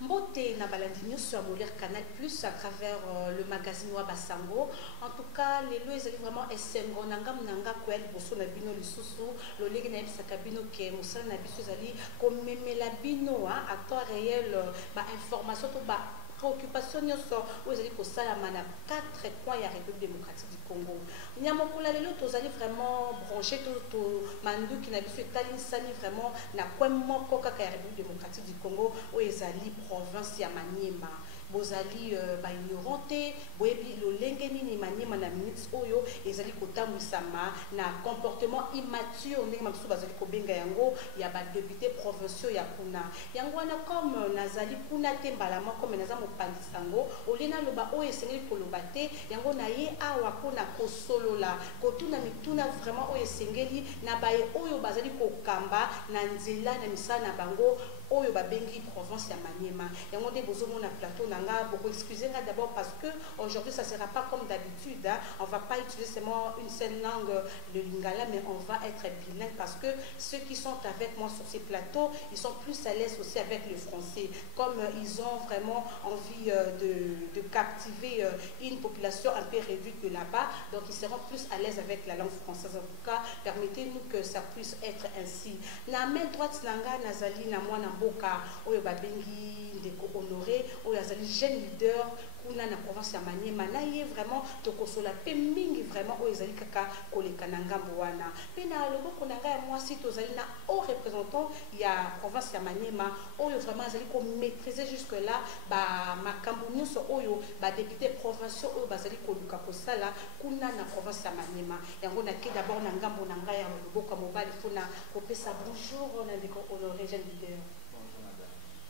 Mbote na balandi sur Molière Canal Plus à travers le magazine Wabasango. En tout cas, les lois sont vraiment essengo nangam nanga kwel boso na bino lisusu lo legi na bisaka bino ke musala na biso zali comme la bino à temps réel ba information to ba préoccupation nyonso où ezali kosalama na 4 coins ya République démocratique du Congo. Nyamokula lelo tozali vraiment branché to manduki na biso etalinsani vraiment na coin moko kaka ya République démocratique du Congo où ezali province ya Maniema. Bozali ba ignorante boyebi lolenge nini Maniema na minutes oyo ezali kotamwisama na comportement immature ndenge mabiso bazali kobenga yango ya ba député provinciaux ya kuna yango wana comme nazali kuna te mbala moko mais naza mopandisango olena loba oyo esengeli koloba te yango na ye awa mpona kosolola kotuna mituna vraiment oyo esengeli na baye oyo bazali kokamba na nzela na misala na bango oyo babengi province ya Maniema. Yango de bozomona plateau nanga beaucoup excusez d'abord parce que aujourd'hui ça sera pas comme d'habitude, hein. On va pas utiliser seulement une seule langue le lingala mais on va être bilingue parce que ceux qui sont avec moi sur ces plateaux, ils sont plus à l'aise aussi avec le français comme ils ont vraiment envie de captiver une population un peu réduite de là-bas, donc ils seront plus à l'aise avec la langue française. En tout cas, permettez-nous que ça puisse être ainsi. Na main droite nanga nazali na moi Boka oyo babengi ndeko honoré oyo azali jeune leader kuna na province ya Maniema na ye vraiment tokosola pe mingi vraiment oyo ezali kaka koleka na ngambo wana pe na loboko na ngai ya mwasi tozali na haut représentant ya province ya Maniema oyo vraiment azali ko maîtriser jusque là ba makambo nyonso oyo ba député provinciaux oyo bazali koluka kosala kuna na province ya Maniema yango na ke d'abord na ngambo na ngai ya loboko mobali fona kopesa bonjour na ndeko honoré jeune leader.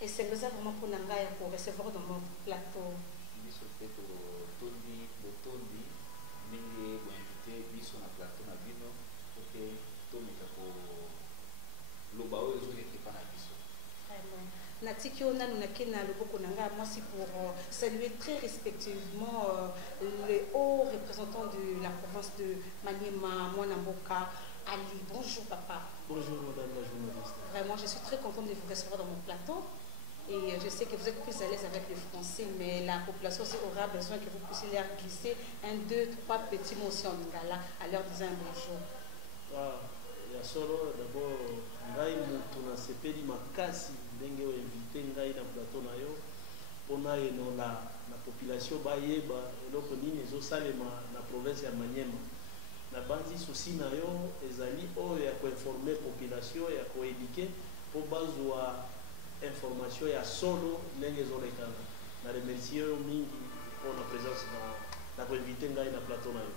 Et c'est vraiment pour Nangaya pour recevoir dans mon plateau. Biso peto tondi botondi mingi bo invité biso na plateau na bino OK tomika ko loba oyo zo ke pa na biso. Vraiment. Natiki ona nunakena loboko nanga moi c'est pour saluer très respectivement le haut représentant de la province de Maniema Mwana Mboka Ali. Bonjour papa. Bonjour madame la journaliste. Vraiment je suis très contente de vous recevoir dans mon plateau. Et je sais que vous êtes plus à l'aise avec le français, mais la population aussi aura besoin que vous puissiez leur glisser un, deux, trois petits mots aussi en lingala à leur disant un bonjour. Ah, il y a solo d'abord ngai mutu na sepeli makasi ndenge o invité ngai na plateau na yo pona eno na population bayeba eloko nini ezosalema na province ya Maniema. Na banzi souci na yo ezali oyo ya koinformer population ya koéduquer po bazwa information ya solo ndenge ezolekana na remercier mingi pour la présence na invité ngai na plateau na yo.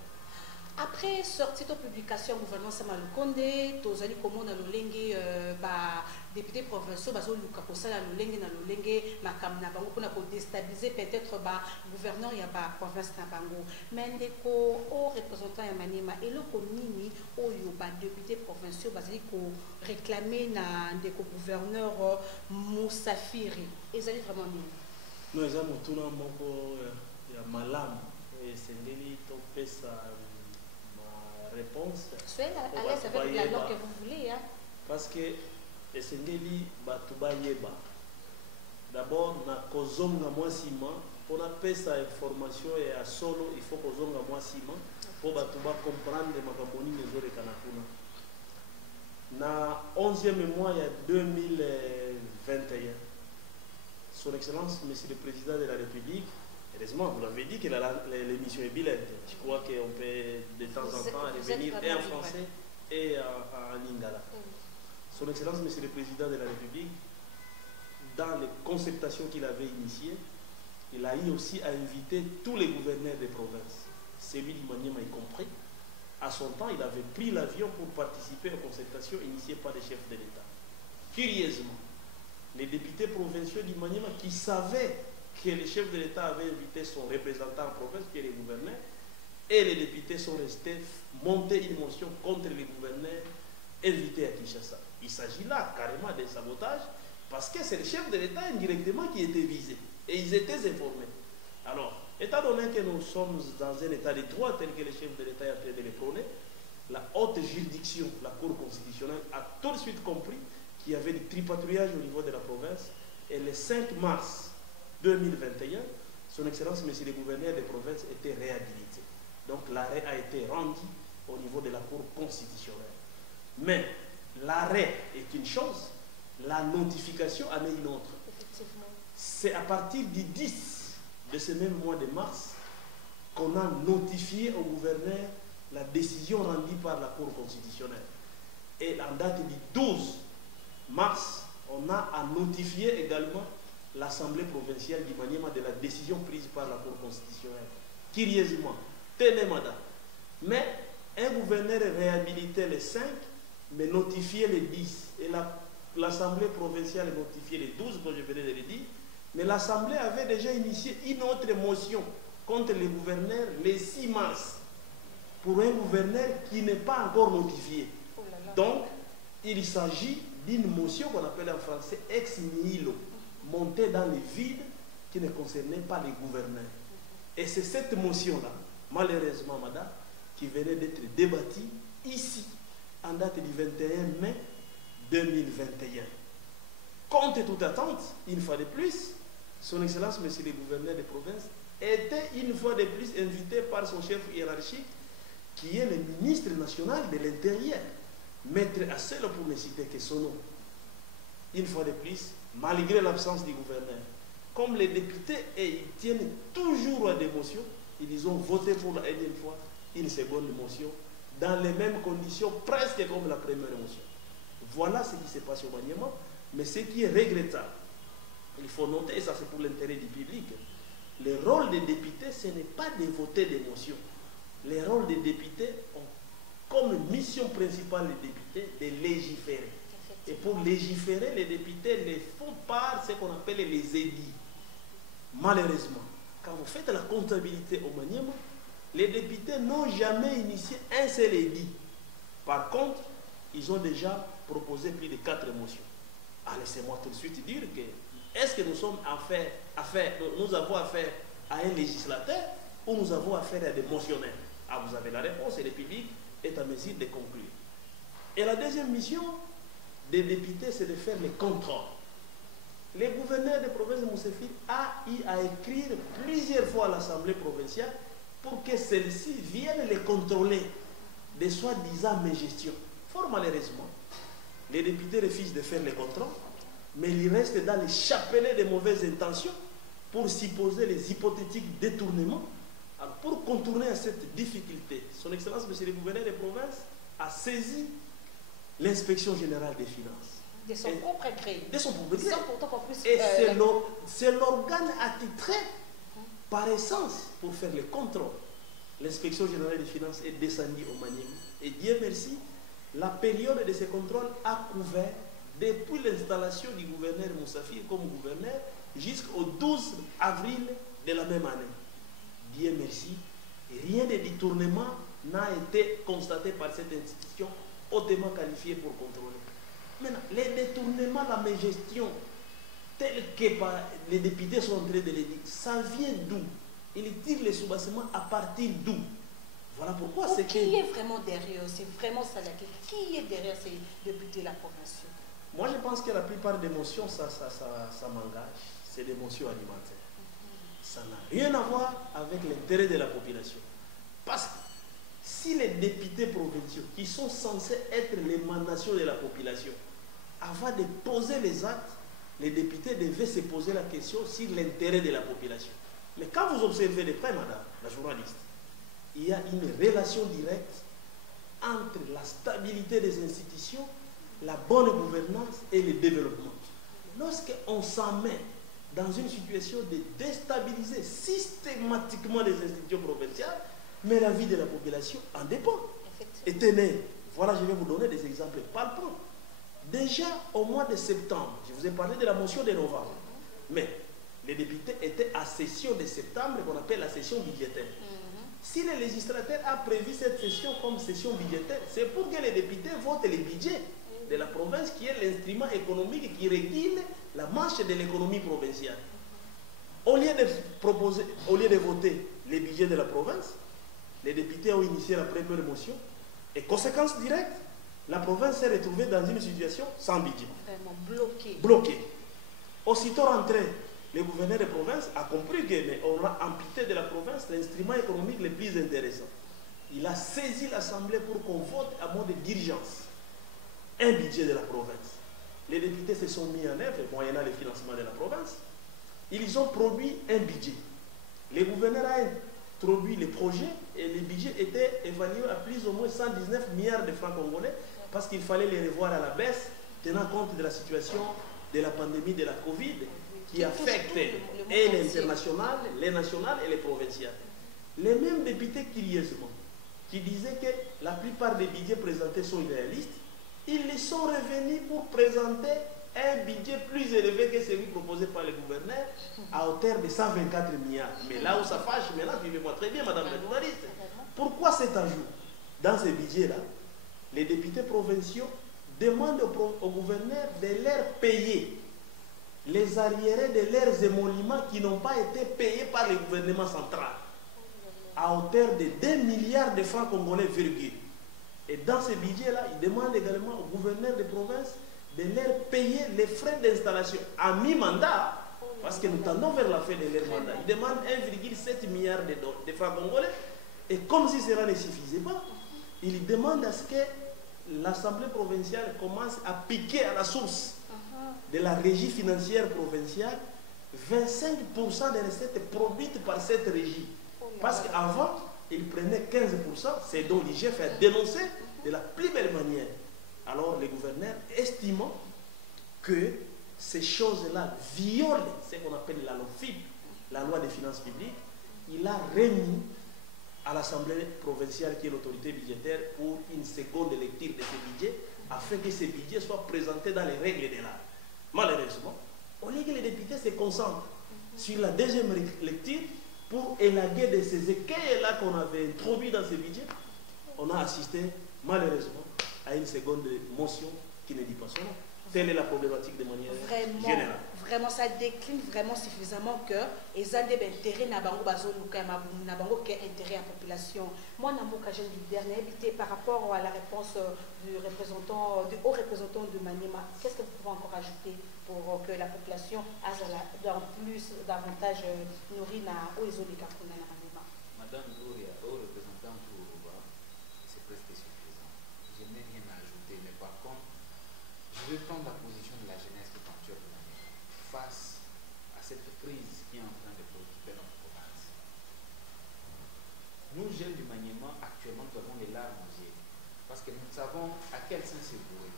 Après sortie de publication gouvernance Malukonde, tozali komona lolenge ba député provinciaux bazo luka kosala lolenge na lolenge makam na bango pona ko déstabiliser peut-être ba gouverneur ya ba province na bango. Mais ndeko au représentant ya Maniema eloko nini oyo ba député provinciaux bazali ko réclamer na ndeko gouverneur Musafiri. Ezali vraiment nini? Non, ezali motuna moko ya malamu esengeli topesa réponse. Soyez à l'aise avec la langue que vous voulez. Hein? Parce que esengeli batuba yeba. D'abord, na kozonga mwasima, pour na pesa information et à solo, il faut kozonga mwasima pour batuba comprendre makamboni nezore kanakuna. Na 11e mois ya 2021, Son Excellence, Monsieur le Président de la République, heureusement, vous l'avez dit que l'émission est bilingue. Je crois qu'on peut de temps en temps revenir et en français et en lingala. Son Excellence, Monsieur le Président de la République, dans les concertations qu'il avait initiées, il a eu aussi à inviter tous les gouverneurs des provinces, celui du Maniema y compris. À son temps, il avait pris l'avion pour participer aux concertations initiées par les chefs de l'État. Curieusement, les députés provinciaux du Maniema qui savaient que le chef de l'État avait invité son représentant en province, qui est le gouverneur, et les députés sont restés monter une motion contre les gouverneurs invités à Kinshasa. Il s'agit là carrément d'un sabotage, parce que c'est le chef de l'État indirectement qui était visé, et ils étaient informés. Alors, étant donné que nous sommes dans un état de droit tel que le chef de l'État est en train de le prôner, la haute juridiction, la Cour constitutionnelle, a tout de suite compris qu'il y avait du tripatouillage au niveau de la province Et le 5 mars 2021, son Excellence, Monsieur le gouverneur de province, était réhabilité. Donc l'arrêt a été rendu au niveau de la Cour constitutionnelle. Mais l'arrêt est une chose, la notification en est une autre. Effectivement. C'est à partir du 10 de ce même mois de mars qu'on a notifié au gouverneur la décision rendue par la Cour constitutionnelle. Et en date du 12 mars, on a à notifier également l'Assemblée provinciale du Maniema de la décision prise par la Cour constitutionnelle. Curieusement, tenez madame. Mais un gouverneur est réhabilité le 5, mais notifié le 10. Et l'Assemblée provinciale est notifiée le 12, comme je venais de le dire. Mais l'Assemblée avait déjà initié une autre motion contre le gouverneur le 6 mars, pour un gouverneur qui n'est pas encore notifié. Oh là là. Donc, il s'agit d'une motion qu'on appelle en français ex nihilo, montée dans le vide, qui ne concernait pas les gouverneurs. Et c'est cette motion-là, malheureusement, madame, qui venait d'être débattue ici, en date du 21 mai 2021. Contre toute attente, une fois de plus, son Excellence, Monsieur le gouverneur de province, était une fois de plus invité par son chef hiérarchique, qui est le ministre national de l'Intérieur, Maître Assel, pour ne citer que son nom. Une fois de plus, malgré l'absence du gouverneur, comme les députés ils tiennent toujours à des motions, ils ont voté pour la énième fois une seconde motion, dans les mêmes conditions, presque comme la première motion. Voilà ce qui s'est passé au Maniema, mais ce qui est regrettable, il faut noter, et ça c'est pour l'intérêt du public, le rôle des députés, ce n'est pas de voter des motions. Les rôles des députés ont comme mission principale des députés de légiférer. Et pour légiférer, les députés les font par ce qu'on appelle les édits. Malheureusement, quand vous faites la comptabilité au Maniema, les députés n'ont jamais initié un seul édit. Par contre, ils ont déjà proposé plus de 4 motions. Alors laissez-moi tout de suite dire que est-ce que nous avons affaire à un législateur ou nous avons affaire à des motionnaires? Ah, vous avez la réponse et le public est en mesure de conclure. Et la deuxième mission des députés, c'est de faire les contrôles. Le gouverneur de province de Moussefil a eu à écrire plusieurs fois à l'Assemblée provinciale pour que celle-ci vienne les contrôler de soi-disant mes gestions. Fort malheureusement, les députés refusent de faire les contrôles, mais ils restent dans les chapelets de mauvaises intentions pour s'y poser les hypothétiques détournements. Alors, pour contourner à cette difficulté, son Excellence, Monsieur le gouverneur de province, a saisi l'inspection générale des finances. De son propre gré. De son propre gré. Et c'est l'organe attitré par essence pour faire les contrôles. L'inspection générale des finances est descendue au Maniema. Et Dieu merci, la période de ces contrôles a couvert depuis l'installation du gouverneur Moussafir comme gouverneur jusqu'au 12 avril de la même année. Dieu merci, rien de détournement n'a été constaté par cette institution hautement qualifiée pour contrôler. Maintenant, les détournements, la mégestion, tels que les députés sont en train de le dire, ça vient d'où? Ils tirent les soubassements à partir d'où? Voilà pourquoi c'est qui est vraiment derrière? C'est vraiment ça la question. Qui est derrière ces députés de la province? Moi, je pense que la plupart des motions, ça m'engage. C'est des motions alimentaires. Ça n'a rien à voir avec l'intérêt de la population. Parce que si les députés provinciaux, qui sont censés être l'émanation de la population, avant de poser les actes, les députés devaient se poser la question sur l'intérêt de la population. Mais quand vous observez de près, madame la journaliste, il y a une relation directe entre la stabilité des institutions, la bonne gouvernance et le développement. Lorsqu'on s'en met dans une situation de déstabiliser systématiquement les institutions provinciales, mais la vie de la population en dépend. Et tenez, voilà, je vais vous donner des exemples palpants. Déjà au mois de septembre, je vous ai parlé de la motion de novembre, mais les députés étaient à session de septembre, qu'on appelle la session budgétaire. Si le législateur a prévu cette session comme session budgétaire, c'est pour que les députés votent le budget de la province, qui est l'instrument économique qui régule la marche de l'économie provinciale. Au lieu de voter le budget de la province, les députés ont initié la première motion, et conséquence directe, la province s'est retrouvée dans une situation sans budget. Vraiment bloquée. Bloquée. Aussitôt rentré, le gouverneur de province a compris qu'on a amputé de la province l'instrument économique le plus intéressant. Il a saisi l'Assemblée pour qu'on vote à mode d'urgence un budget de la province. Les députés se sont mis en œuvre, moyennant le financement de la province. Ils ont produit un budget. Le gouverneur a introduit le projet et le budget était évalué à plus ou moins 119 milliards de francs congolais parce qu'il fallait les revoir à la baisse, tenant compte de la situation de la pandémie de la Covid qui affecte et l'international, les nationales et les provinciales. Les mêmes députés, curieusement, qui disaient que la plupart des budgets présentés sont irréalistes, ils sont revenus pour présenter un budget plus élevé que celui proposé par le gouverneur à hauteur de 124 milliards. Mais là où ça fâche, maintenant, suivez-moi très bien, madame la journaliste. Pourquoi cet ajout? Dans ce budget-là, les députés provinciaux demandent au gouverneur de leur payer les arriérés de leurs émoluments qui n'ont pas été payés par le gouvernement central à hauteur de 2 milliards de francs congolais, virgule. Et dans ce budget-là, ils demandent également au gouverneur de province de leur payer les frais d'installation à mi-mandat, parce que nous tendons vers la fin de leur mandat. Ils demandent 1,7 milliard de francs congolais, et comme si cela ne suffisait pas, ils demandent à ce que l'Assemblée provinciale commence à piquer à la source de la régie financière provinciale 25% des recettes produites par cette régie. Parce qu'avant, ils prenaient 15%, c'est dont l'IGF a dénoncé de la plus belle manière. Alors le gouverneur, estimant que ces choses-là violent ce qu'on appelle la LOFIP, la loi des finances publiques, il a remis à l'Assemblée provinciale, qui est l'autorité budgétaire, pour une seconde lecture de ce budget, afin que ce budget soit présenté dans les règles de l'art. Malheureusement, au lieu que les députés se concentrent sur la deuxième lecture pour élaguer de ces écueils-là qu'on avait introduits dans ce budget, on a assisté malheureusement à une seconde motion qui ne dit pas son nom. Telle est la problématique de manière générale. Vraiment, ça décline vraiment suffisamment que les des intérêts na bango na bango que intérêt à la population. Moi, dans mon cas, j'ai dit dernier habité par rapport à la réponse du haut représentant de Maniema. Qu'est-ce que vous pouvez encore ajouter pour que la population ait davantage nourri na Oezolika na Maniema? Madame Gloria, haut représentant pour Uruba, c'est presque suffisant. Je n'ai rien à ajouter, mais par contre, je vais prendre la position de la jeunesse qui peinture de Maniema face à cette crise qui est en train de préoccuper notre province. Nous, jeunes du Maniema, actuellement, nous avons les larmes aux yeux parce que nous savons à quel sens c'est voué.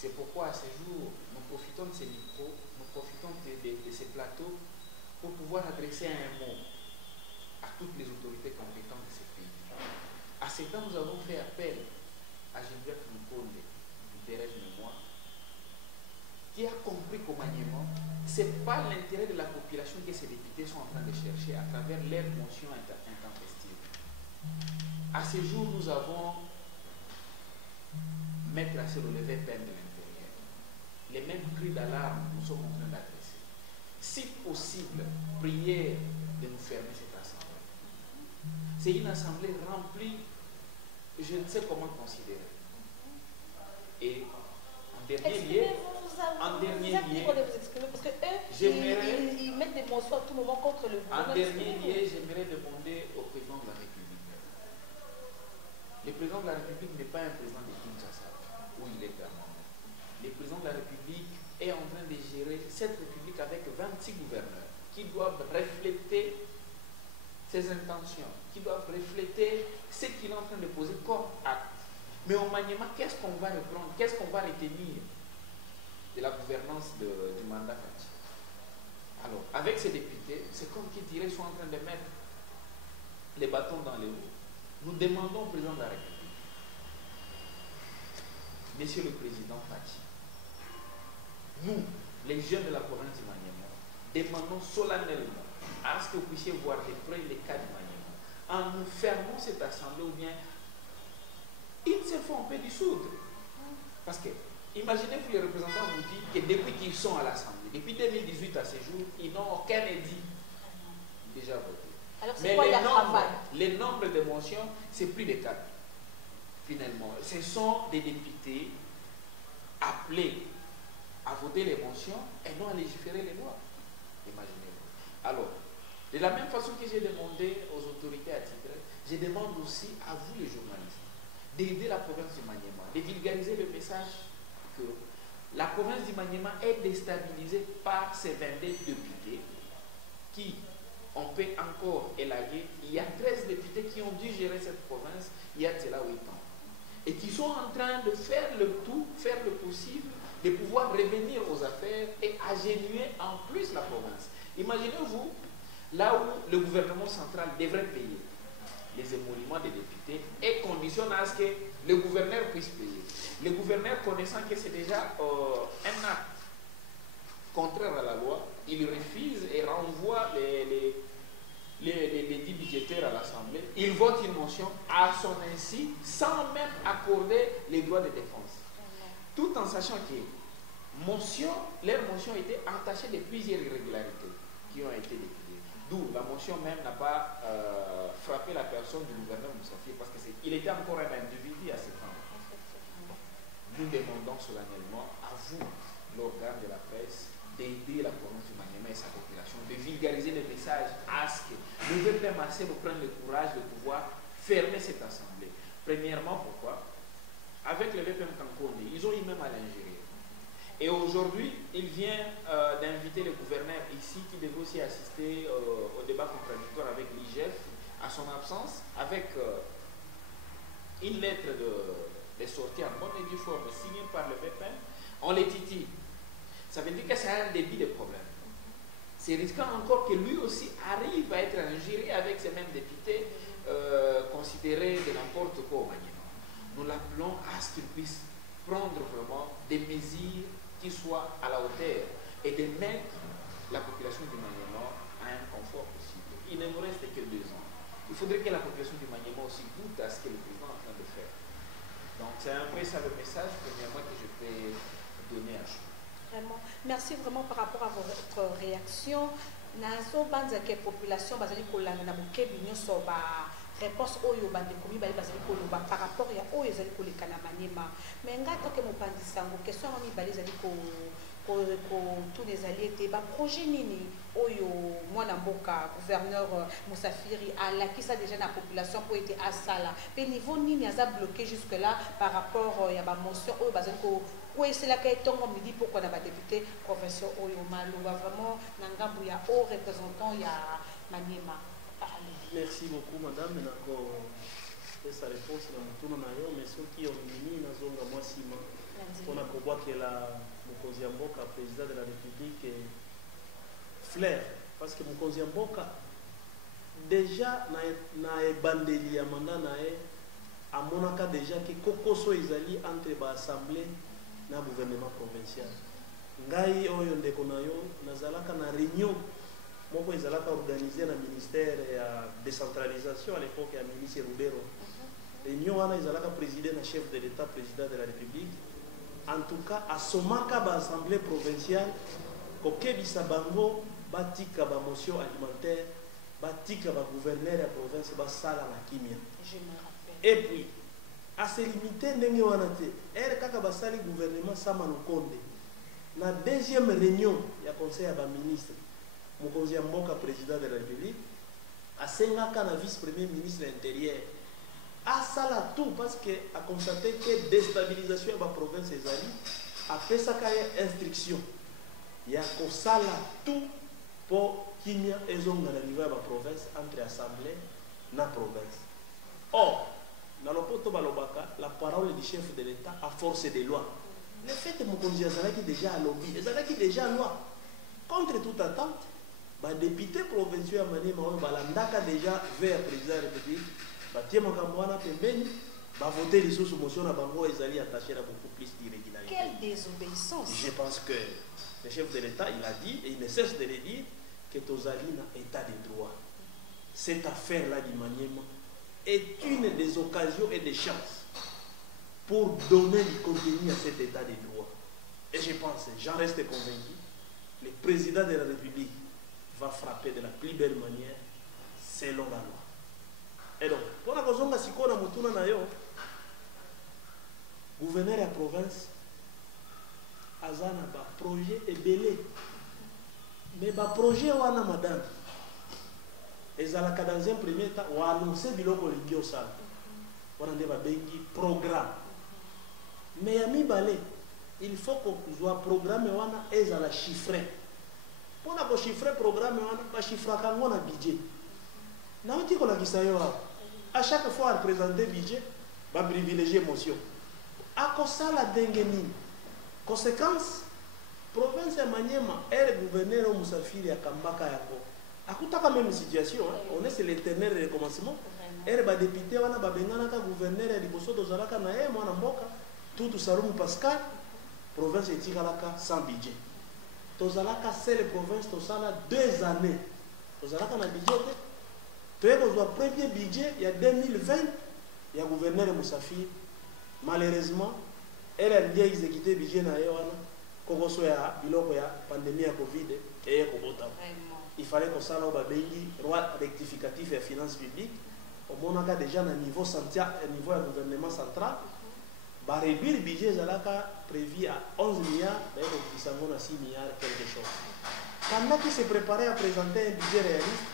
C'est pourquoi à ce jour, nous profitons de ces micros, nous profitons de ces plateaux pour pouvoir adresser un mot à toutes les autorités compétentes de ce pays. À ce temps, nous avons fait appel à Gilbert Moukonde, du Pérez Mémoire, qui a compris qu'au Maniema, ce n'est pas l'intérêt de la population que ces députés sont en train de chercher à travers leurs motions intempestives. À ce jour, nous avons Maître à se relever peine de l'intérieur. Les mêmes cris d'alarme nous sommes en train d'adresser. Si possible, prière de nous fermer cette assemblée. C'est une assemblée remplie, je ne sais comment considérer. Et en dernier lieu, parce que eux, ils mettent des motions à tout moment contre le gouvernement. En dernier lieu, j'aimerais demander au président de la République. Le président de la République n'est pas un président de Kinshasa, où il est permanent. Le président de la République est en train de gérer cette République avec 26 gouverneurs qui doivent refléter ses intentions, qui doivent refléter ce qu'il est en train de poser comme acte. Mais au Maniema, qu'est-ce qu'on va reprendre, qu'est-ce qu'on va retenir de la gouvernance du mandat Kati? Alors, avec ces députés, c'est comme qui dirait, ils sont en train de mettre les bâtons dans les roues. Nous demandons au président de la République, Monsieur le Président Fati, nous, les jeunes de la province du Maniema, demandons solennellement à ce que vous puissiez voir de près les cas du Maniema, en nous fermant cette assemblée ou bien ils se font un peu dissoudre. Parce que, imaginez que les représentants vous disent que depuis qu'ils sont à l'Assemblée, depuis 2018 à ce jour, ils n'ont aucun édit déjà voté. Alors, mais quoi, les nombres de motions, c'est plus de 4. Finalement, ce sont des députés appelés à voter les motions et non à légiférer les lois. Imaginez-vous. Alors, de la même façon que j'ai demandé aux autorités attitrées, je demande aussi à vous les journalistes d'aider la province du Maniema, de vulgariser le message que la province du Maniema est déstabilisée par ces 22 députés qui, on peut encore élaguer, il y a 13 députés qui ont dû gérer cette province il y a de cela 8 ans. Et qui sont en train de faire le tout, faire le possible, de pouvoir revenir aux affaires et atténuer en plus la province. Imaginez-vous, là où le gouvernement central devrait payer les émoluments des députés et conditionne à ce que le gouverneur puisse payer. Le gouverneur, connaissant que c'est déjà un acte contraire à la loi, il refuse et renvoie les 10 budgétaires à l'Assemblée. Il vote une motion à son ainsi, sans même accorder les droits de défense. Tout en sachant que leur motion était entachée de plusieurs irrégularités qui ont été décidées. D'où la motion même n'a pas frappé la personne du gouverneur Moussafir parce qu'il était encore un individu à ce temps. Nous demandons solennellement à vous, l'organe de la presse, d'aider la province du Maniema et sa population, de vulgariser le message à ce que le VPM Marseille prenne le courage de pouvoir fermer cette assemblée. Premièrement, pourquoi? Avec le VPM Kankonde, ils ont eu même à l'ingérer. Et aujourd'hui, il vient d'inviter le gouverneur ici qui devait aussi assister au débat contradictoire avec l'IGF, à son absence, avec une lettre de sortie en bonne et due forme signée par le VPN. On les titille. Ça veut dire que c'est un début de problème. C'est risquant encore que lui aussi arrive à être ingéré avec ces mêmes députés considérés de n'importe quoi au Maniema. Nous l'appelons à ce qu'il puisse prendre vraiment des mesures qui soient à la hauteur et de mettre la population du Maniema à un confort possible. Il ne nous reste que 2 ans. Il faudrait que la population du Maniema aussi goûte à ce que le président est en train de faire. Donc c'est un peu ça le message premièrement que je peux donner à vous. Vraiment. Merci vraiment par rapport à votre réaction. Nazo banza ke population bazali kolanda na bokebi nyonso ba réponse oyo bande komi bali bazali koloba par rapport ya oyo ezali koleka na Maniema. Mais ngata ke mopanzi sango question oni bali ezali ko tous les alliés étaient ba projet nini oyo mwana mboka gouverneur Moussafiri alakisa déjà na population pour être à sala. Pe niveau nini aza bloqué jusque là par rapport ya ba motion oyo bazali ko oui, c'est la question qu'on me dit pourquoi on a député professeur Oyomalo. Vraiment, Nangambu, il y a haut représentant, il y a Maniema. Merci beaucoup, madame. Et sa réponse, mais ceux qui ont mis dans zone moi Sima, on a compris que la Mokonziamboka, président de la République, flair. Parce que Mokonziamboka, déjà, na bandeli ya mandat na a monaka déjà que Kokoso Izali entre l'Assemblée na gouvernement provincial. Ngai oyo ndeko na yo nazalaka na réunion moko ezalaka organisé na ministère ya décentralisation à l'époque ya ministre Rubero. Réunion wana ezalaka présidé na chef de l'État, président de la République. En tout cas, asomaka ba assemblée provinciale kokebisa bango batika ba motion alimentaire, batika ba gouverneur ya province ba sala na kimia. Je me rappelle. Et puis à se limiter ndenge wana te ere kaka basali gouvernement sama Lukonde na deuxième réunion ya conseil ya ba ministre Mokonziamboka président de la République asengaka na vice premier ministre intérieur asala tout parce que a constaté que déstabilisation ya ba province ezali apesaka ya instruction ya kosala tout pour kimia ezonga na niveau ya ba province entre assemblée na province. Or dans le poto balobaka, la parole du chef de l'État a force des lois. Le fait que Mokonzi Azalaki déjà à lobby, Azalaki déjà à loi. Contre toute attente, les députés provinciaux à Maniema, balandaka déjà vers le président de la République, Batie Makamouana Pembeni, voter les sous motion à Bango et Zali attaché à beaucoup plus d'irrégularité. Quelle désobéissance! Je pense que le chef de l'État, il a dit, et il ne cesse de le dire, que Tozali n'a état de droit. Cette affaire-là du Maniema est une des occasions et des chances pour donner du contenu à cet état de droit. Et je pense, j'en reste convaincu, le président de la République va frapper de la plus belle manière selon la loi. Et donc, pour la raison que si on a moutuna na yo, gouverneur de la province, azana ba projet ebele mais ba projet wana madame ezalaka dans un premier temps wa annoncer biloko lingi osala wana nde babengi programme mais ya mibale il faut kozwa programme wana ezala chiffré mpona kochiffre programme wana bachifraka yango na budget nauti kolakisa yo awa à chaque fois représenter budget baprivilégie émotion akosala ndenge nini conséquence province ya Maniema ere gouverneur Musafiri akambaka yango akutaka même situation on est c'est l'éternel recommencement ere badepute wana babenganaka gouverneur ya liboso tozalaka na ye mwana mboka Tutu Salumu Pascal province etikalaka sans budget tozalaka seule province tosala 2 années tozalaka na budget te toye kozwa premier budget ya 2020 ya gouverneur Musafiri malheureusement elle a bien exécuté budget na ye wana kokoso ya biloko ya pandémie ya Covid et kobota il fallait que ça ba bengi loi rectificatif et finances publiques au monaka déjà na niveau central niveau ya gouvernement central ba réduire budget zalaka prévu à 11 milliards d'ailleurs au kisango na 6 milliards quelque chose pendant qu'il se préparait à présenter un budget réaliste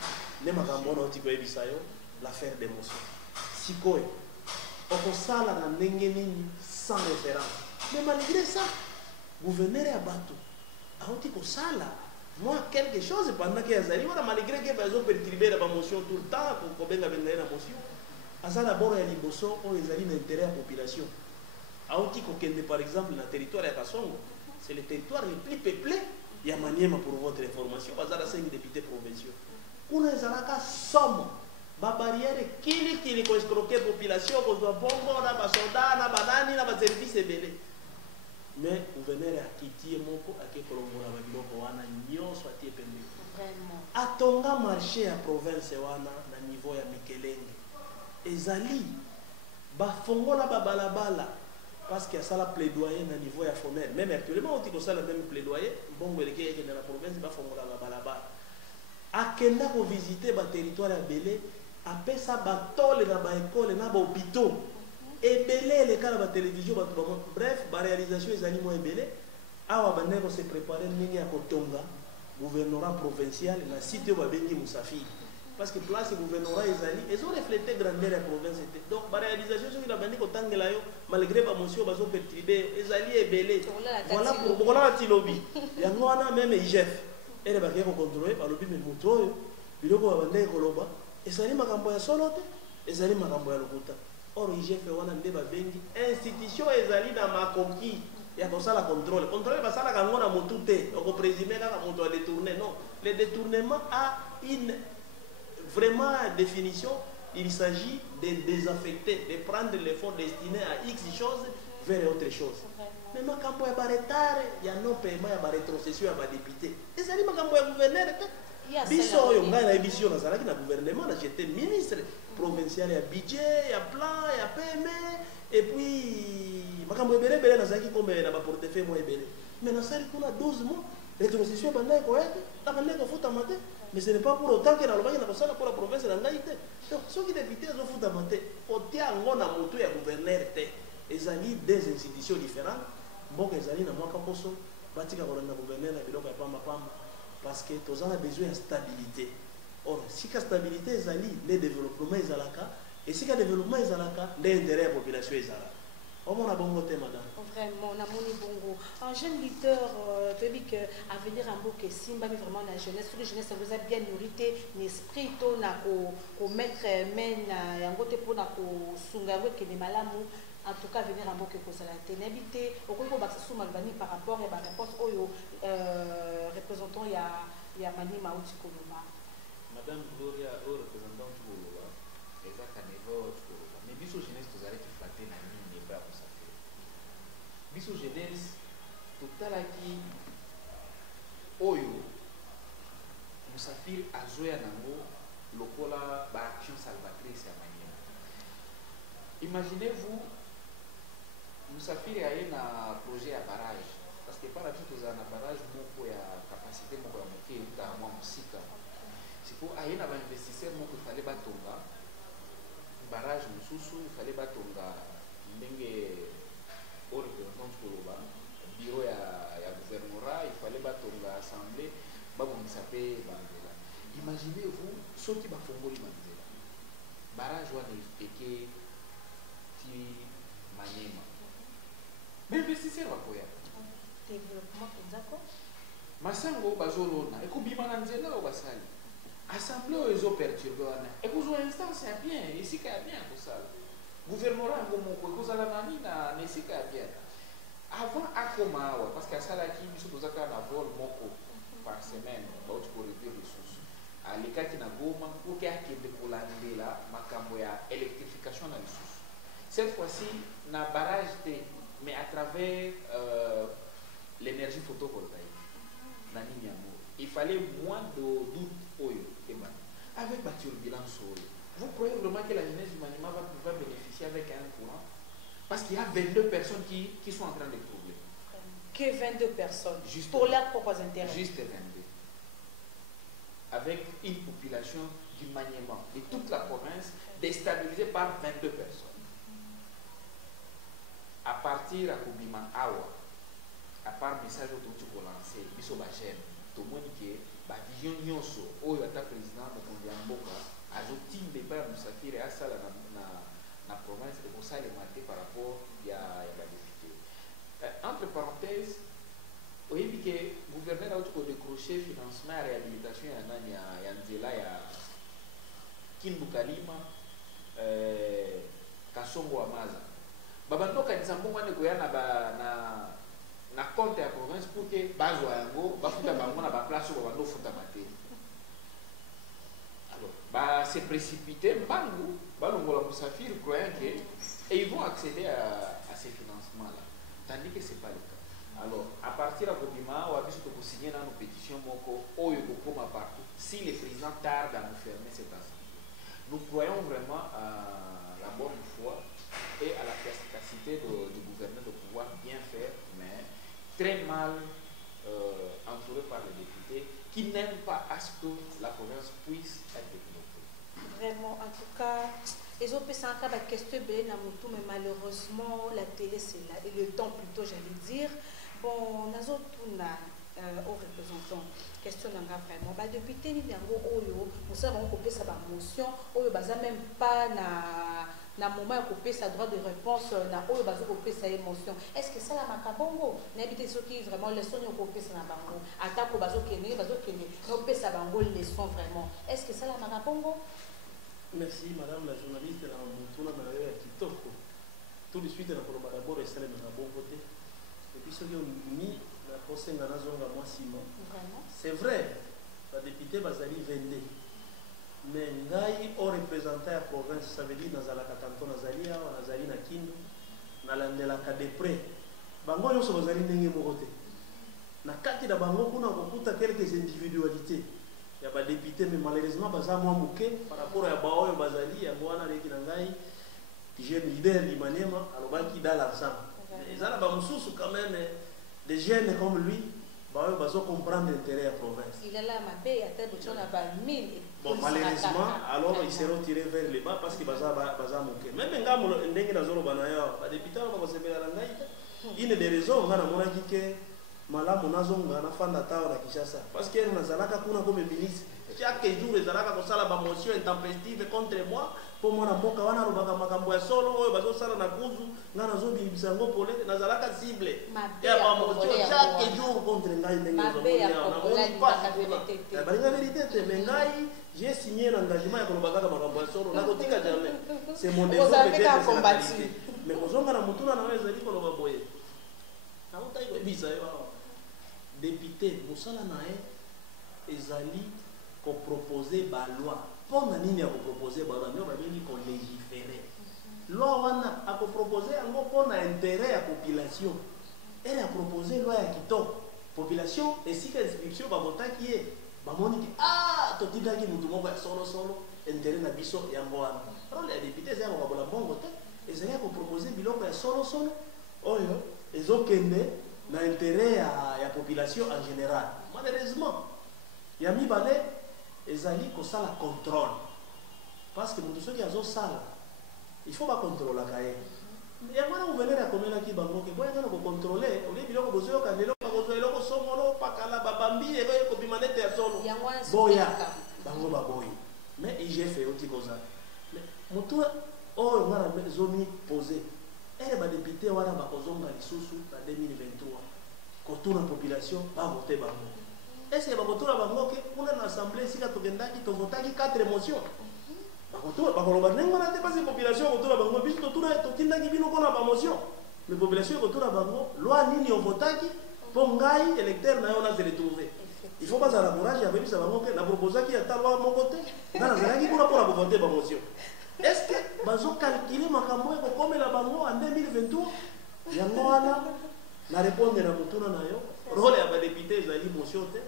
les makambo na otiko ebisayo l'affaire d'émotion sikoy okosala na ndenge nini sans référence mais malgré ça gouverneur ya bato aoti kosala moi quelque chose pendant que azali wana malgré que bazo perturber la motion tout le temps ko benga benga na motion azala boro ya liboso o ezali na intérêt ya population aoti ko kende par exemple na territoire ya Kasongo c'est le territoire le plus peuplé ya Maniema pour votre information bazala 5 députés provinciaux kuna ezalaka somme ba barrière kili ko escroquer population ko doit bongo na ba soldat na banani na ba service ebele mais gouverneur a quitté moko akekolongola ba biloko wana nyonso atie pembeni vraiment atonga marché ya province wana na niveau ya Mikelenge ezali ba fongola ba balabala parce que ça la plaidoyer na niveau ya Fonel même actuellement on dit que ça la même plaidoyer bongo eleke dans la province ba fongola ba balabala akenda ko visiter ba territoire ya Belé apesa batole na ba école na ba hôpitaux ebele les cas ba télévision ba bref ba réalisation ezali mo ebele awa bandeko se préparer ndenge ya kotonga gouvernorat provincial na site ba bengi Musafiri parce que place gouvernorat ezali ezo refléter grandeur ya province donc ba réalisation soki na bandeko tangela yo malgré ba motion bazo perturber ezali ebele voilà pour bokola tilobi yango wana même IGF ele ba ko contrôler ba lobi mais moto yo biloko ba bandeko loba ezali makambo ya solo te ezali makambo ya lokuta or IGF wana nde ba bengi institution ezali na makoki ya kosala contrôle basala kango na motu te oko présumer kaka moto a détourner non le détournement a une vraiment définition il s'agit de désaffecter de prendre les fonds destinés à X choses vers autre chose mais makambo ya ba retard ya non paiement ya ba rétrocession ya ba député ezali makambo ya gouverneur te biso oyo ngai na ebiso nazalaki na gouvernement na j'étais ministre provincial ya budget ya plan ya PME et puis makambo ebele bele nazalaki kombe na ba portefeuille mo ebele mais nasali kuna 12 mois rétrocession banda ko ete ta banda ko futa mate mais ce n'est pas pour autant que na lobaki na kosala pour la province na ngai te donc soki député zo futa mate otia ngona moto ya gouverneur te ezali des institutions différentes mboka ezali na mwaka poso batika kolanda gouverneur na biloko ya pamba pamba parce que tous on a besoin de stabilité. Or, si la stabilité est ali, le développement est alaka, et si le développement est alaka, l'intérêt de la population est alaka. Comment on a bon côté, madame? Vraiment, on a mon bongo. Un jeune leader, tu dis qu'à venir en bouquet, Simba, mais vraiment la jeunesse, toute la jeunesse, ça vous a bien nourrité, l'esprit, on a qu'au mettre men, et en côté pour na qu'au sungawe, qui est malamu. En tout cas, venir en bouquet pour ça, la ténébité, au coup, bah, c'est sous Malvani par rapport à la réponse au représentant, il y a Mani Maouti Koloba. Madame Gloria, au représentant du Koloba, et ça, Kanevo, Koloba. Mais biso jeunesse, vous allez te flatter dans l'île, n'est pas pour ça. Biso jeunesse, tout à l'heure qui, Oyo, Musafiri, Azoya Nango, Lokola, Action Salvatrice à Maniema. Imaginez-vous, Musafiri a un projet à barrage parce que par la suite vous avez un barrage moko ya capacité moko ya moké uta mwa musika c'est pour aye na ba investisseur moko fallait batonga barrage mususu fallait batonga ndenge au représentant Koloba bureau ya gouvernorat, il fallait batonga assemblée, on s'appelle Banzela. Imaginez-vous ceux qui bafongoli Banzela. Barrage wana eke ti Maniema. Mais investisseur bakoya. Développement Penzako. Masango bazolona, ekubima na nzela o basali. Assemblée oyo ezoperturbe wana. Ekozwa instance ya bien, esika ya bien kosala. Gouvernorat ngo moko ekozala nani na esika ya bien. Avant akoma awa, parce que asalaki biso tozaka na vol moko par semaine, bauti korevir lisusu. Alekaki na Goma pour ke akende kolandela makambo ya électrification na lisusu. Cette fois-ci, na barrage te, mais à travers l'énergie photovoltaïque. Il fallait moins de doute avec la turbulence. Vous croyez vraiment que la jeunesse du Maniema va pouvoir bénéficier avec un courant? Parce qu'il y a 22 personnes qui sont en train de troubler. Que 22 personnes juste pour leurs propres intérêts. Juste 22. Avec une population du Maniema, de toute la province, déstabilisée par 22 personnes. À partir de Koubima Awa, à part le message que tu peux lancer, biso ba jeune, tout le monde qui ba vision nyonso, oyo ata président Mokonzi ya Mboka, azotimbe pa Musafiri asala na province et pour ça les maté par rapport ya ba député. Entre parenthèses, oyebi que gouverneur a tout décroché financement à réhabilitation ya nani ya nzela ya Kindu Kalima Kasongo Amaza. Babandoka nizambo wane koya na compte ya province pour que bazwa yango bafuta bango na ba place où babando futa maté. Alors, ba se précipiter mbangu balongola Musafiri croyant que et ils vont accéder à ces financements là. Tandis que c'est pas le cas. Alors, à partir de Kobima, on a vu que vous signez dans nos pétitions moko oyo kokoma partout. Si les présidents tardent à nous fermer cette assemblée, nous croyons vraiment à la bonne foi et à la perspicacité du gouvernement de pouvoir bien faire, mais très mal entouré par les députés qui n'aiment pas à ce que la province puisse être développée. Vraiment, en tout cas, ils ont pensé encore la question mais malheureusement, la télé c'est là, et le temps plutôt, j'allais dire. Bon, nous avons tout aux représentants. Question vraiment. Bah, depuis que nous avons coupé sa motion, nous n'avons même pas na moment coupé sa droit de réponse, na oyo bazo coupé sa émotion. Est-ce que ça la makabongo? N'habitez ceux qui vraiment leçon nous coupé sa na bango. Attaque bazo kene, coupé sa bango leçon vraiment. Est-ce que ça la makabongo? Merci madame la journaliste la mutuna na yo ya kitoko. Tout de suite na koloba d'abord esale na bon côté. Et puis ceux qui ont mis la procès na zonga moi sima. C'est vrai. La députée Bazali Vendé. Mais ngai au représentant la province, ça veut dire nazalaka tanto nazalia ou nazali na Kindu, nalandelaka de près. Bango yoso bazali ndenge moko te. Na kati da bango kuna kokuta quelques individualités. Ya ba député mais malheureusement baza mwa muke par rapport à baoyo bazali ya bwana leki na ngai jeune leader du Maniema alobaki dans l'ensemble. Ils ont ba mususu quand même des jeunes comme lui. Baoyo bazo comprendre l'intérêt de la province. Il est là ma paix à tête de na ba 1000. Bon, malheureusement, alors ils seront tirés vers le bas parce que baza moké. Même ngamo ndenge na zolo bana yo, ba député ba basebela la ngai. Une des raisons ngana mona kike malamu nazonga na fanda tawo na Kinshasa parce que na zalaka kuna comme ministre. Chaque jour ezalaka ko sala ba motion intempestive contre moi pour mona mboka wana robaka makambo ya solo oyo bazo sala na kuzu ngana zo bisango pole na zalaka cible. Ya ba motion chaque jour contre ngai ndenge zo mona. Ba vérité mais ngai j'ai signé l'engagement ya kolobaka makambo ya solo na kotika jamais. C'est mon défaut peut-être combattu. Mais kozonga na mutuna na ezali koloba boye. Na utai ko bisa yo. Député musala nae ezali ko proposer ba loi. Pona nini ya ko proposer ba loi nyo ba nini ko légiférer. Loi wana a ko proposer ngo pona intérêt ya population. Elle a proposé loi ya kitoko. Population et si inscription ba motaki ye ba moni ki to tikaki mutu moko ya solo intérêt na biso ya ngwana. Alors les députés za ko bola bongo te ezali ko proposer biloko ya solo oyo ezokende na intérêt ya population en général. Malheureusement, il y a mis balé ezali ko sala contrôle. Parce que mutu soki azo sala, il faut pas contrôler kaye. Il y a un gouverneur qui a contrôler. Au lieu de mais j'ai fait aussi comme ça. Mais moto oh on a zone posé. Elle va député on a bakozonga lisusu en 2023. Quand la population va voter bango. Est-ce que va voter bango que on a une assemblée si la tokendaki to votaki 4 émotions. Bakoto bakoloba nengo na te pas population voter bango biso to tindaki bino kona ba motion. Mais population voter bango loi nini on votaki pour ngai électeur na on a se retrouver. Il faut pas avoir le courage avec ça la proposition qui est à mon côté dans la qui pour voter la motion. Est-ce que bazo calculer makambo ko comme la bango en 2023 yango wana na répondre na mutuna nayo rôle ya ba député ezali motion te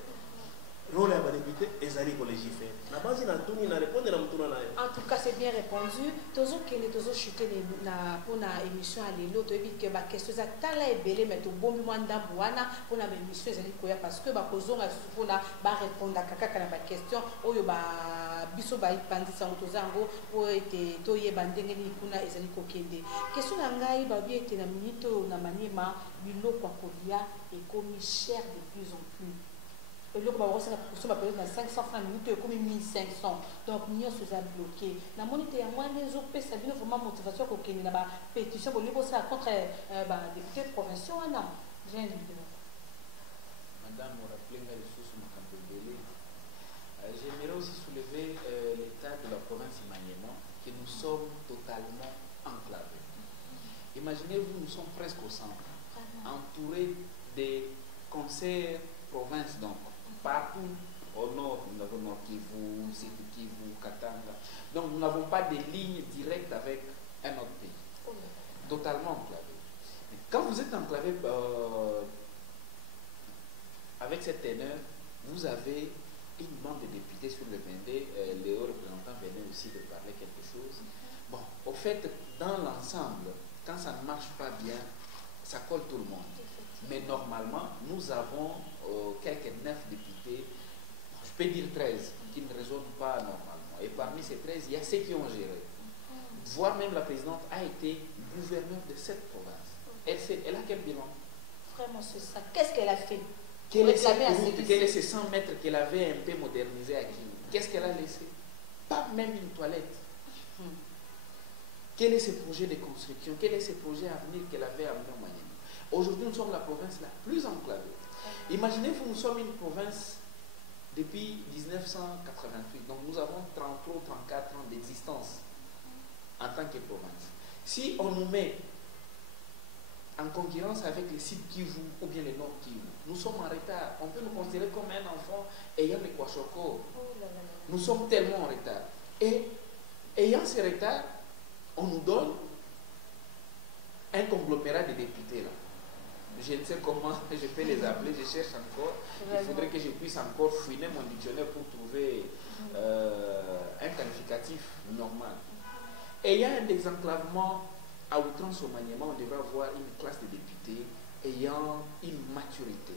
rôle ya ba député ezali ko légiférer na base na tuni na répondre na mutuna nayo. En tout cas c'est bien répondu tozo kende tozo chuter na pour na émission à l'élo to ebi que ba question za tala ebele mais to bombi mwanda bwana pour na émission ezali koya parce que ba kozonga pour na ba répondre kaka na ba question oyo ba biso ba ipandisa mutozango po ete to yeba ndenge ni kuna ezali kokende question na ngai ba bi ete na minute na maniema biloko kolia ekomi cher de plus en plus. Et le gouvernement a payé 500 francs minutes comme 1500. Donc, nous sommes bloqués. Dans mon été, moi, les autres pays, ça a vraiment motivation pour qu'il y ait une pétition pour contre les députés provinciaux. J'ai un vidéo. Madame, vous rappelez les sources de Campbell. J'aimerais aussi soulever l'état de la province Maniema, que nous sommes totalement enclavés. Imaginez-vous, nous sommes presque au centre, entourés des concerts provinces donc. Partout au nord, nous avons Nord Kivu, Sud Kivu, Katanga. Donc nous n'avons pas de lignes directes avec un autre pays. Totalement enclavé. Quand vous êtes enclavé avec cette teneur, vous avez une bande de députés sur le Vendée. Les hauts représentants venaient aussi de parler quelque chose. Bon, au fait, dans l'ensemble, quand ça ne marche pas bien, ça colle tout le monde. Mais normalement, nous avons quelques 9 députés, je peux dire 13, qui ne résonnent pas normalement. Et parmi ces 13, il y a ceux qui ont géré. Voire même la présidente a été gouverneure de cette province. Elle a quel bilan? Vraiment, c'est ça. Qu'est-ce qu'elle a fait? Quelle est cette route, quels sont ces 100 mètres qu'elle avait un peu modernisés à Kivu? Qu'est-ce qu'elle a laissé? Pas même une toilette. Quel est ce projet de construction? Quel est ce projet à venir qu'elle avait amené au Maniema? Aujourd'hui, nous sommes la province la plus enclavée. Imaginez-vous, nous sommes une province depuis 1988. Donc, nous avons 33 ou 34 ans d'existence en tant que province. Si on nous met en concurrence avec les sites Kivu ou bien les Nord Kivu, nous sommes en retard. On peut nous considérer comme un enfant ayant les Kwashoko. Nous sommes tellement en retard. Et ayant ce retard, on nous donne un conglomérat de députés là. Je ne sais comment je peux les appeler, je cherche encore. Il faudrait que je puisse encore fouiner mon dictionnaire pour trouver un qualificatif normal. Ayant un désenclavement à outrance au Maniema, on devrait avoir une classe de députés ayant une maturité.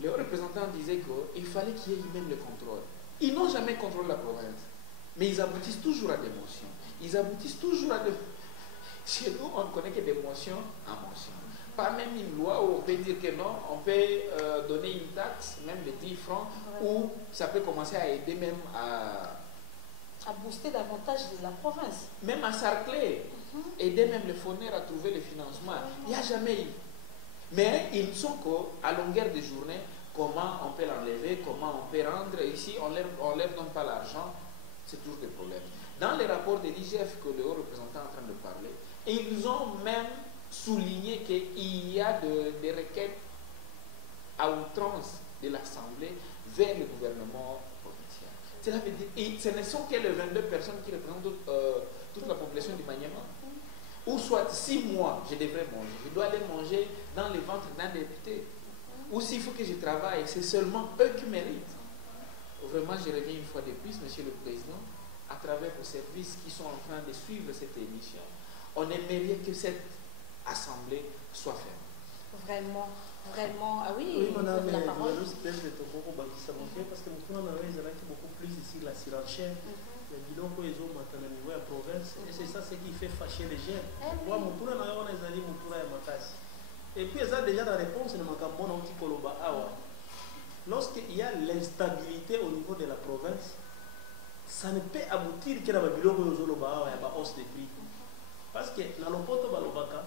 Les représentants disaient qu'il fallait qu'il y ait même le contrôle. Ils n'ont jamais contrôlé la province, mais ils aboutissent toujours à des motions. Ils aboutissent toujours à des... Chez nous, on ne connaît que des motions en motion. Pas même une loi où on peut dire que non, on peut donner une taxe, même de 10 francs, ou ça peut commencer à aider même à booster davantage la province. Même à sarcler, aider même les fournisseurs à trouver le financement. Il n'y a jamais eu. Mais ils ne sont qu'à longueur de journée, comment on peut l'enlever, comment on peut rendre. Ici, on ne leur donne pas l'argent, c'est toujours des problèmes. Dans les rapports de l'IGF que le haut représentant est en train de parler, ils ont même souligné qu'il y a des requêtes à outrance de l'Assemblée vers le gouvernement provincial. Cela veut dire, et ce ne sont que les 22 personnes qui représentent toute la population du Maniema. Ou soit 6 mois, je devrais manger. Je dois aller manger dans le ventre d'un député. Ou s'il faut que je travaille, c'est seulement eux qui méritent. Vraiment, je reviens une fois de plus, Monsieur le Président, à travers vos services qui sont en train de suivre cette émission. On aimerait que cette assemblée soit ferme. Vraiment, vraiment. Ah oui, oui, madame, la parole. Parce que nous avons beaucoup plus ici la surenchère. ya biloko ezomata na niveau ya province et c'est ça ce qui fait fâcher les jeunes wa mutura na yo na ezali mutura ya makasi et puis ça déjà la réponse na makambo na uti koloba awa lorsque il y a l'instabilité au niveau de la province ça ne peut aboutir que na biloko yozoloba awa ya ba hausse de prix parce que na lopoto balobaka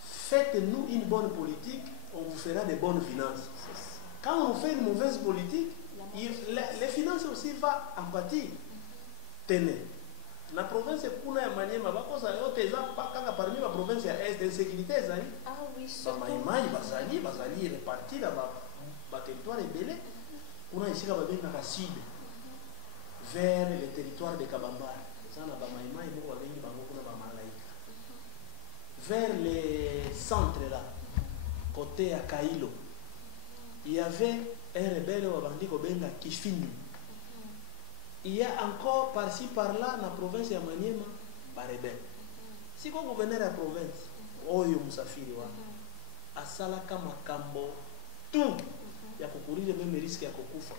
faites-nous une bonne politique on vous fera de bonnes finances quand on fait une mauvaise politique les finances aussi va en pâtir. Tenez. La province kuna ya Maniema bakosa yote eza kaka parmi la province ya est d'insécurité ezali. Ah oui, surtout. Maïmaï bazali répartis dans ba territoire belé. Kuna isika ba benga ka sud vers le territoire de Kabamba. Ça na ba Maïmaï mo ba bengi bango kuna ba Malaika. Vers les centres là côté à Kailo. Il y avait un rebelle au bandit Kobenga qui finit. Il y a encore par-ci par-là dans la province de Maniema, des rebelles. Si vous gouvernez la province, Oyo Musafiri, à Salaka Makambo, tout, il y a courir le même risque à Kokufa.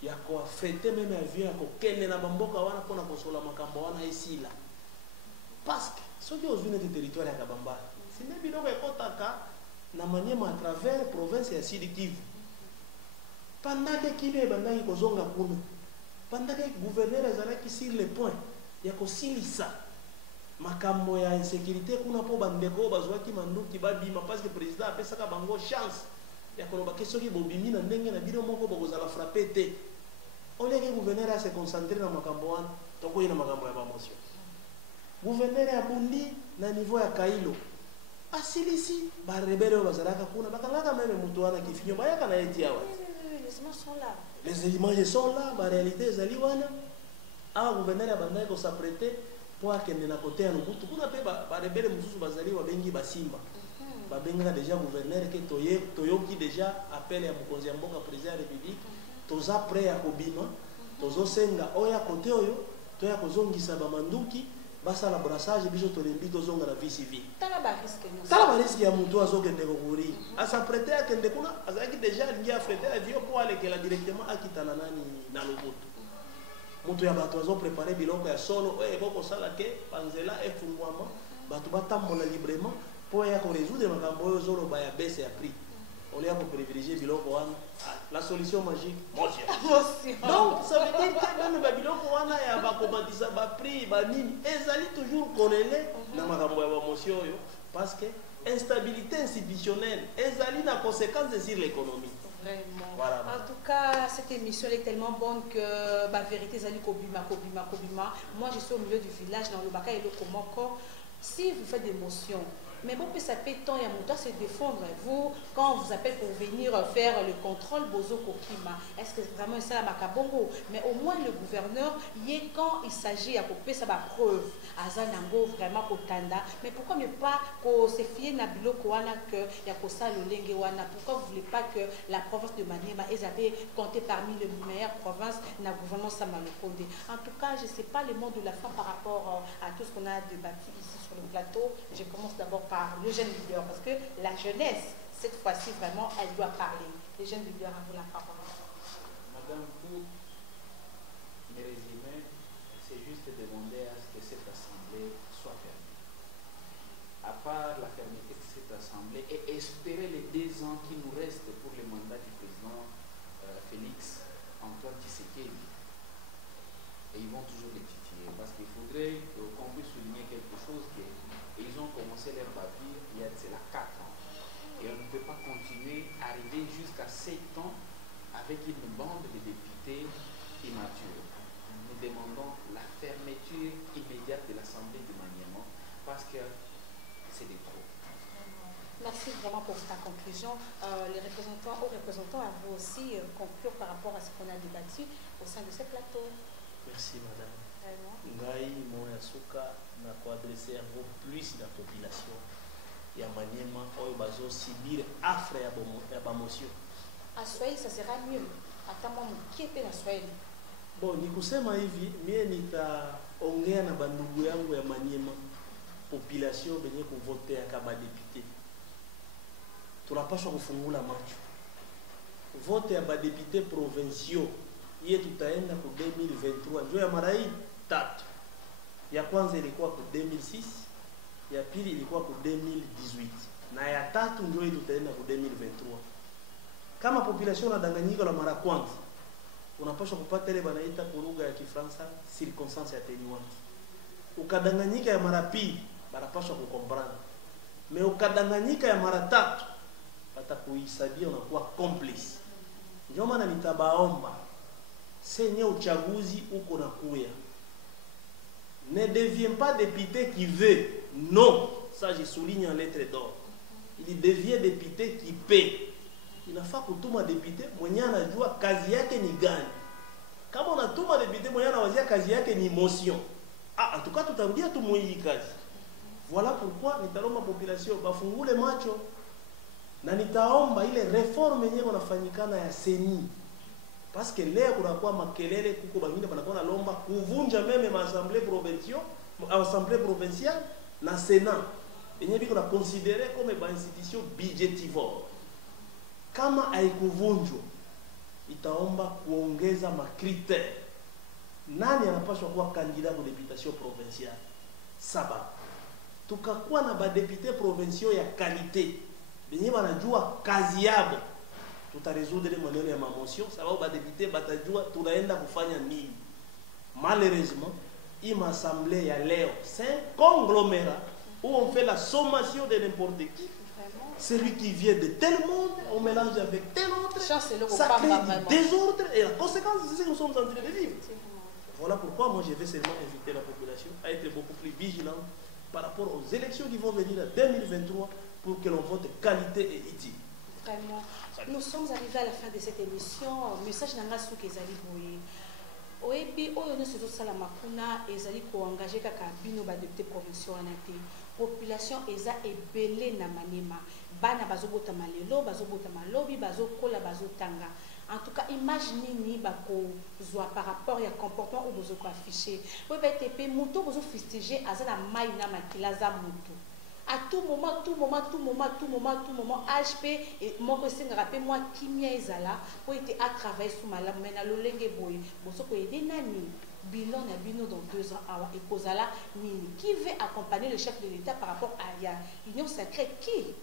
Il y a quoi affecter même avion à Kokene na Bamboka wana pour consoler Makambo wana ici là. Parce que ceux qui ont vu notre territoire à Kabamba, c'est même bien que Kotaka na Maniema à travers la province de Sud Kivu. Pendant que Kibe bandaki kozonga kuna, pendant que gouverneur ezalaki sur le point ya kosilisa makambo ya insécurité kuna po bandeko bazwaki manduki babima parce que président apesaka bango chance ya koloba keso ki bobimi na ndenge na bino moko bokozala frapper te. Ole que gouverneur a se concentrer na makambo wana toko ina makambo ya promotion. Gouverneur ya Bundi na niveau ya Kailo asilisi ba rebelle bazalaka kuna bakalaka même mutu wana kifinyo bayaka na eti awa. Les images sont là. Les images sont là, la réalité est zaliwana. Ah, gouverneur a bandé ko s'apprêter pour akende na côté ya Lubutu. Kuna pe ba rebelle mususu bazali wa bengi basimba. Ba benga déjà gouverneur ke toyoki déjà appel ya mukonzi ya mboka président de la République. Toza prêt à kobima, tozo senga oya côté oyo, toya kozongisa ba manduki, basa la brassage biso tolembi tozonga na vie civile. Tala ba risque nous. Tala ba risque ya mutu azokende ko kuri. A s'apprêter à kende kuna azaki déjà lingi affréter avion pour aller que la directement akitana nani na Lubutu. Mutu ya bato azo préparer biloko ya solo e boko sala ke banzela e fungwama bato batambola librement pour ya ko résoudre makambo yo zolo ba ya baisse ya prix. On a privilégié biloko wana la solution magique motion. Donc ça veut dire que même ba biloko wana ya ba komandisa ba prix ba nini ezali toujours corrélé na makambo ya motion yo parce que instabilité institutionnelle ezali na conséquence sur l'économie. Vraiment. Voilà. En tout cas, cette émission est tellement bonne que la vérité est Kobima. Moi, je suis au milieu du village, dans le Baka et le Komoko. Si vous faites des motions, mais bon, ça peut tant et à mon temps se défendre. Vous, quand on vous appelle pour venir faire le contrôle, Bozo Kokima, est-ce que vraiment ça la Makabongo? Mais au moins le gouverneur, quand il s'agit à couper ça va preuve, Azanango vraiment Kotanda. Mais pourquoi ne pas se fier Nabilo Koana que Yakosa Lolenge Wana? Pourquoi vous ne voulez pas que la province de Maniema avait compté parmi les meilleures provinces na gouvernement Samalokonde? En tout cas, je ne sais pas le mot de la fin par rapport à tout ce qu'on a débattu ici sur le plateau. Je commence d'abord par le jeune leader, parce que la jeunesse, cette fois-ci, vraiment, elle doit parler. Le jeune leader, à vous la parole. Madame, pour me résumer, c'est juste demander à ce que cette assemblée soit fermée. À part la fermeté de cette assemblée et espérer les 2 ans qui nous restent pour le mandat du président Félix Antoine Tshisekedi. Et ils vont toujours les titiller, parce qu'il faudrait qu'on puisse souligner quelque chose que ils ont commencé leur papier il y a 4 ans. Et on ne peut pas continuer à arriver jusqu'à 7 ans avec une bande de députés immatures. Nous demandons la fermeture immédiate de l'Assemblée du Maniema parce que c'est des trop. Merci vraiment pour ta conclusion. Les représentants, aux représentants, à vous aussi conclure par rapport à ce qu'on a débattu au sein de ce plateau. Merci madame. Ngai Moyasuka na adresser à vous plus la population ya Maniema oyo bazo subir affre ya bamotion. À Swahili ça sera mieux. Attends-moi mkipe na Swahili. Bon, ni kusema hivi mie nitaongea na bandugu yangu ya Maniema population benye kuvote akaba député. Tunapaswa kufungula macho. Vote ya ba député provinciaux iye tutaenda ku 2023 ndio ya mara hii tatu. Ya kwanza ilikuwa ku 2006, ya pili ilikuwa ku 2018 na ya tatu ndio hii tutaenda ku 2023. Kama population inadanganyika la mara kwanza, unapaswa kupata ile banaita kwa lugha ya Kifaransa circonstance atténuante. Ukadanganyika ya mara pili, banapaswa kukomprendre. Me ukadanganyika ya mara tatu, atakuhesabia unakuwa complice. Ndio maana nitabaomba senye uchaguzi uko na kuya, ne devient pas député qui veut, non, ça je souligne en lettres d'or. Il devient député qui paie. Inafaa kutuma député mwenye anajua kazi yake ni gani. Kama unatuma député mwenye anawazia kazi yake ni motion, en tout cas tutarudia tu mwenye kazi. Voilà pourquoi nitalomba population bafungule macho na nitaomba ile reforme yenyewe unafanyikana ya seni. Parce que leo kunakuwa makelele kuko bangine banakuwa nalomba kuvunja meme ma assemblée provinciale na Sénat. Yenyewe biko na considérer comme ba institution budgetivore. Kama haikuvunjwa itaomba kuongeza makriteri. Nani anapaswa kuwa kandida kwa deputation provinciale? Sababu tukakuwa na badepute provinciaux ya qualité benye banajua kazi yabo, tutaresoudre maneno ya mamotion, sababu badepute batajua tunaenda kufanya nini. Malheureusement, une assemblée ya leo, c'est un conglomérat où on fait la sommation de n'importe qui. Celui qui vient de tel monde, on mélange avec tel autre, ça crée du désordre et la conséquence, c'est ce que nous sommes en train de vivre. Voilà pourquoi moi je vais seulement inviter la population à être beaucoup plus vigilante par rapport aux élections qui vont venir en 2023 pour que l'on vote qualité et utile. Vraiment. Nous sommes arrivés à la fin de cette émission. Message nanga souk ezali boye. Oyebi oyo no sezo sala makuna ezali ko engager kaka bino ba député provinciaux anate. Population eza ebele na Maniema. Bana bazobota malelo, bazobota malobi, bazokola, bazotanga. En tout cas, imaginez par rapport à comportement où vous avez affiché. Vous avez été muto, vous avez fustigé, azana maïna makilaza muto. À tout moment, HP et mon conseil rappelle moi qui m'y est là pour être à travailler sous ma lame, mais na lolenge boy. Vous avez aidé nani. Bilan na bino dans 2 ans et Kozala nini. Qui veut accompagner le chef de l'État par rapport à l'Union sacrée? Qui?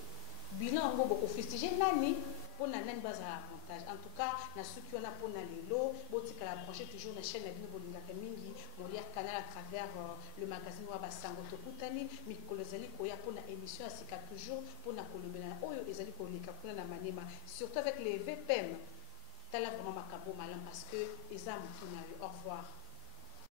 Bilan en gros fustigé nani. Pour na nani base avantage. En tout cas, na ceux qui ont pour na lelo, botika la brancher toujours na chaîne na bino bolingaka mingi, molia canal à travers le magazine wa basango tokutani, mikolozali koya pour na émission à sika toujours pour na kolobela oyo ezali koleka pour na Maniema, surtout avec les VPM. Tala vraiment makabo malam parce que eza mutuna. Au revoir.